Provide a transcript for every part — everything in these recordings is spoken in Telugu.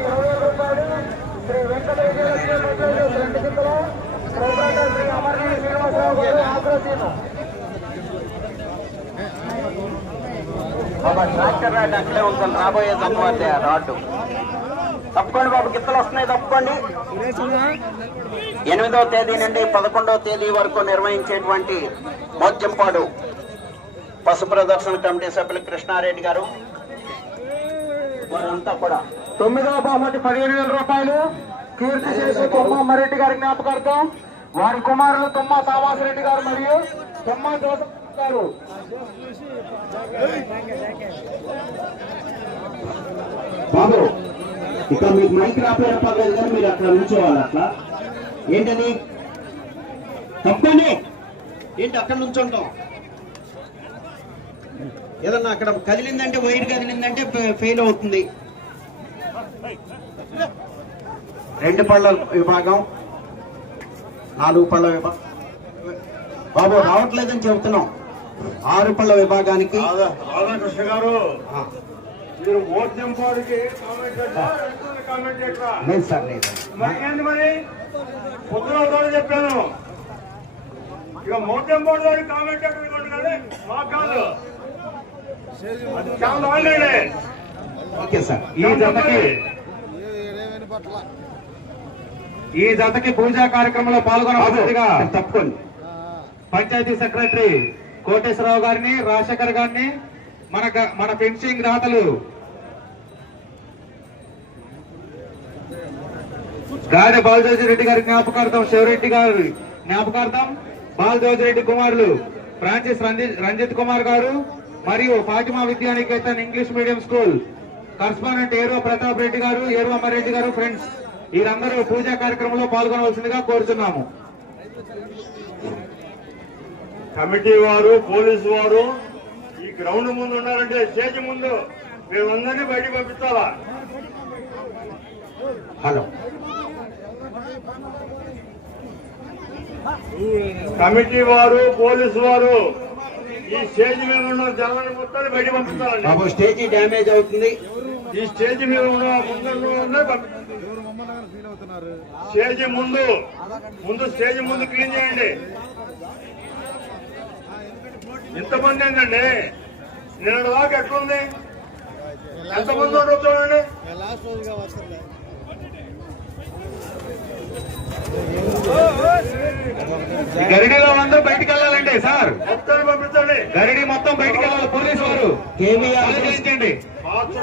ఇరవై రూపాయలు శ్రీ వెంకటేశ్వర రెండు శ్రీ శ్రీనివాసరావు గారు బాబా ట్రాక్టర్ రాడ్ అక్కడే ఉంటుంది రాబోయే తప్పదే రాడ్డు. తప్పుకోండి బాబు గిత్తలు వస్తున్నాయి తప్పకోండి. ఎనిమిదవ తేదీ నుండి పదకొండవ తేదీ వరకు నిర్వహించేటువంటి మోత్యంపాడు పశు ప్రదర్శన కమిటీ సభ్యులు కృష్ణారెడ్డి గారు వారంతా కూడా తొమ్మిదవ బహుమతి పదిహేను వేల రూపాయలు. కీర్తి చేసి తొమ్మా అమ్మారెడ్డి గారి జ్ఞాపకార్థం. వారి కుమారులు తుమ్మ శ్రీనివాసరెడ్డి గారు మరియు తుమ్మ జోసఫ్ గారు. బాబు ఇక మీకు మైక్ రాపోయిన పర్లేదు కానీ మీరు అక్కడ ఉంచోవాలి అట్లా ఏంటని తప్పండి. ఏంటి అక్కడ నుంచుంటాం? ఏదన్నా అక్కడ కదిలిందంటే వైర్ కదిలిందంటే ఫెయిల్ అవుతుంది. రెండు పళ్ళ విభాగం నాలుగు పళ్ళ విభాగం బాబు రావట్లేదని చెబుతున్నాం. ఆరు పళ్ళ విభాగానికి రాధాకృష్ణ గారు. మీరు? కామెంట్ చేస్తారా? లేదు సార్ లేదు మరి పొద్దున చెప్పాను. ఇక మోటంపాడు వాడి కామెంట్ ఎక్కడ కానీ మాకు కాదు. అది చాలా ఆల్రెడీ ఓకే సార్. ఈ జతకి ఈ జతకి పూజా కార్యక్రమంలో పాల్గొనవలసిందిగా తప్పకుండా. పంచాయతీ సెక్రటరీ కోటేశ్వరరావు గారిని రాజశేఖర్ గారిని మన మన ఫెన్సింగ్ దాతలు. గాడి బాలజోజి రెడ్డి గారి జ్ఞాపకార్థం శివరెడ్డి గారి జ్ఞాపకార్థం బాలజోజి రెడ్డి కుమారులు ఫ్రాన్సిస్ రంజిత్ కుమార్ గారు మరియు Fatima Vidyaniketan English medium school correspondent ఏరో ప్రతాప్ రెడ్డి గారు ఏరో అమ్మారెడ్డి గారు ఫ్రెండ్స్. వీరందరూ పూజా కార్యక్రమంలో పాల్గొనవలసిందిగా కోరుతున్నాము కమిటీ వారు పోలీసు వారు ఈ గ్రౌండ్ ముందు ఉన్నారంటే స్టేజ్ ముందు మేమందరినీ బయటికి పంపించాలా హలో. కమిటీ వారు పోలీసు వారు ఈ స్టేజ్ మీద ఉన్న జనాన్ని మొత్తాన్ని పంపించాలండి బాబు స్టేజీ డ్యామేజ్ అవుతుంది. ఈ స్టేజ్ మీద ఉన్న ముందు స్టేజ్ ముందు ముందు స్టేజ్ ముందు క్లీన్ చేయండి. ఇంతమంది ఏంటండి? నిన్న దాకా ఎట్లుంది? ఎంతమంది ఉండవు చూడండి. గరిడిలో అందరూ బయటికి వెళ్ళాలండి సార్. మొత్తం పంపించండి. గరిడి మొత్తం బయటికి వెళ్ళాలి పోలీసు వారు. కేవీఆర్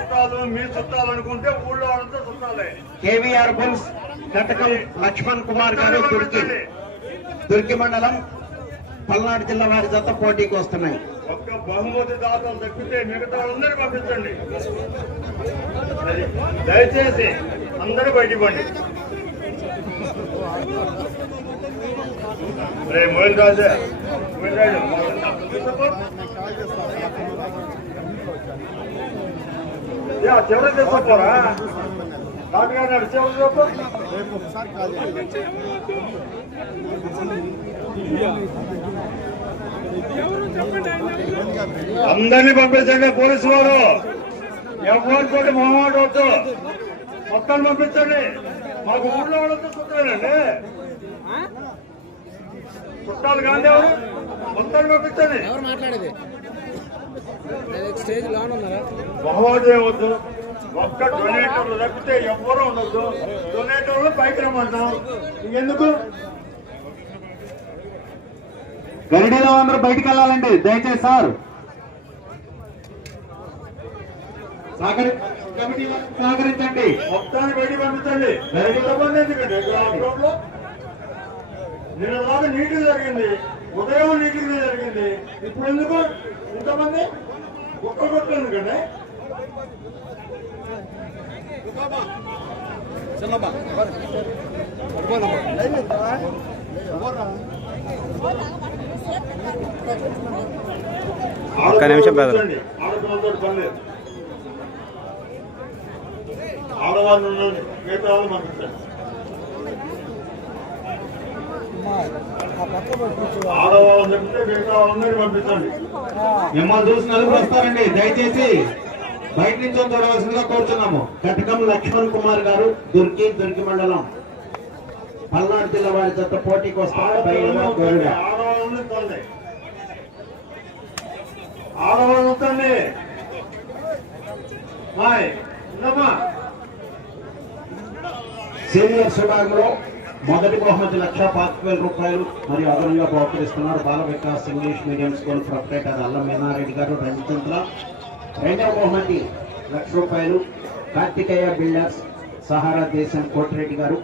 చుట్టాలు మీ చుట్టాలు అనుకుంటే ఊళ్ళో వాళ్ళంతా చుట్టాలే. కేవీఆర్ బుల్స్ కటకం లక్ష్మణ్ కుమార్ గారు తుర్కి తుర్కి మండలం పల్నాడు జిల్లా వారి జత పోటీకి వస్తున్నాయి. ఒక్క బహుమతి దాతలు తప్పితే మిగతా వాళ్ళందరూ పంపించండి. దయచేసి అందరూ బయటికి పండి. రే మోహన్ రాజు మోహన్ రాజు చివరి తీసుకోపోరా డాక్టర్ గారు చివరి చూపు అందరినీ పంపించండి పోలీసు వారు ఎవరితోటి మొహమాట వద్దు. మొత్తాన్ని పంపించండి. మాకు ఊళ్ళో వాళ్ళంతా చుట్టాలండి చుట్టాలు కాంతి ఎవరు మొత్తాన్ని పంపించండి. ఎవరు మాట్లాడేది? స్టేజ్ లోన్ ఉన్నారా మొహమాట ఏమొద్దు ఒక్క డొనేటర్లు తప్పితే ఎవ్వరూ ఉండొద్దు. డొనేటర్లు పైకి రమ్మంటాం. ఇంకెందుకు గరిడీలో అందరూ బయటికి వెళ్ళాలండి. దయచేసి సార్. సహకరించండి. మొత్తాన్ని బయటికి పంపించండి. ఎంతమంది ఎందుకండి? గ్రౌండ్లో నిన్న దాకా నీటికి జరిగింది. ఉదయం నీటికి జరిగింది. ఇప్పుడు ఎందుకు? ఇంతమంది ఒక్క కొట్టు ఎందుకండి ఒక్క నిమిషం లేదు. ఆడవాళ్ళు ఉండండి. మిగతా వాళ్ళు పంపించండి ఆడవాళ్ళని చెప్తే మిగతా వాళ్ళందరినీ పంపించండి మిమ్మల్ని చూసి నలుగురు వస్తారండి. దయచేసి బయట నుంచి చూడవలసిందిగా కోరుతున్నాము కటకం లక్ష్మణ్ కుమార్ గారు దుర్గి దుర్గి మండలం. పల్నాడు జిల్లా వారి జత పోటీకి వస్తారు. సీనియర్ విభాగంలో మొదటి బహుమతి లక్ష పాతిక వేల రూపాయలు మరియు అదనంగా బహుకరిస్తున్నారు Bala Vikas English medium school proprietor Allam Meenareddy గారు రంజితంత్ర రెండవ బహుమతి లక్ష రూపాయలు కార్తికేయ బిల్డర్స్ సహారా దేశం కోటిరెడ్డి గారు.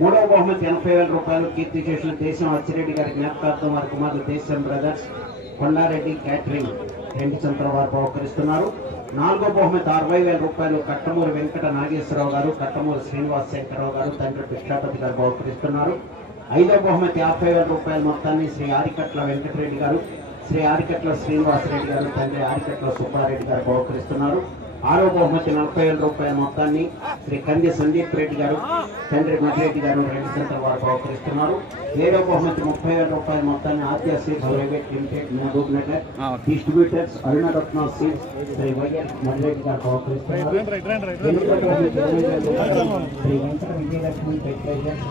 మూడవ బహుమతి ఎనభై వేల రూపాయలు కీర్తి చేసిన దేశం అచ్చిరెడ్డి గారి జ్ఞాపకార్థం వారి కుమారులు దేశం బ్రదర్స్ కొండారెడ్డి క్యాటరింగ్ రెండు చంద్ర వారు బహుకరిస్తున్నారు. నాలుగో బహుమతి అరవై వేల రూపాయలు కట్టమూరి వెంకట నాగేశ్వరరావు గారు కట్టమూరి శ్రీనివాస్ శంకరరావు గారు తండ్రి భిక్షాపతి గారు బహుకరిస్తున్నారు. ఐదో బహుమతి యాభై వేల రూపాయల మొత్తాన్ని శ్రీ ఆరికట్ల వెంకటరెడ్డి గారు శ్రీ ఆరికట్ల శ్రీనివాసరెడ్డి గారు తండ్రి ఆరికట్ల సుబ్బారెడ్డి గారు బహుకరిస్తున్నారు. ఆరో బహుమతి నలభై వేల రూపాయల మొత్తాన్ని శ్రీ కంది సందీప్ రెడ్డి గారు తండ్రి మధ్యరెడ్డి గారు రెండు సెంటర్ వారు బహుకరిస్తున్నారు ఏడో బహుమతి ముప్పై వేల రూపాయల మొత్తాన్ని ఆద్య Shri private limited Mahabubnagar ఆ, okay. Distributors Arunaratna seeds Sri YS Madhya Reddy గారు బహుకరిస్తున్నారు శ్రీ వెంకట విజయలక్ష్మి ఫెర్టిలైజర్స్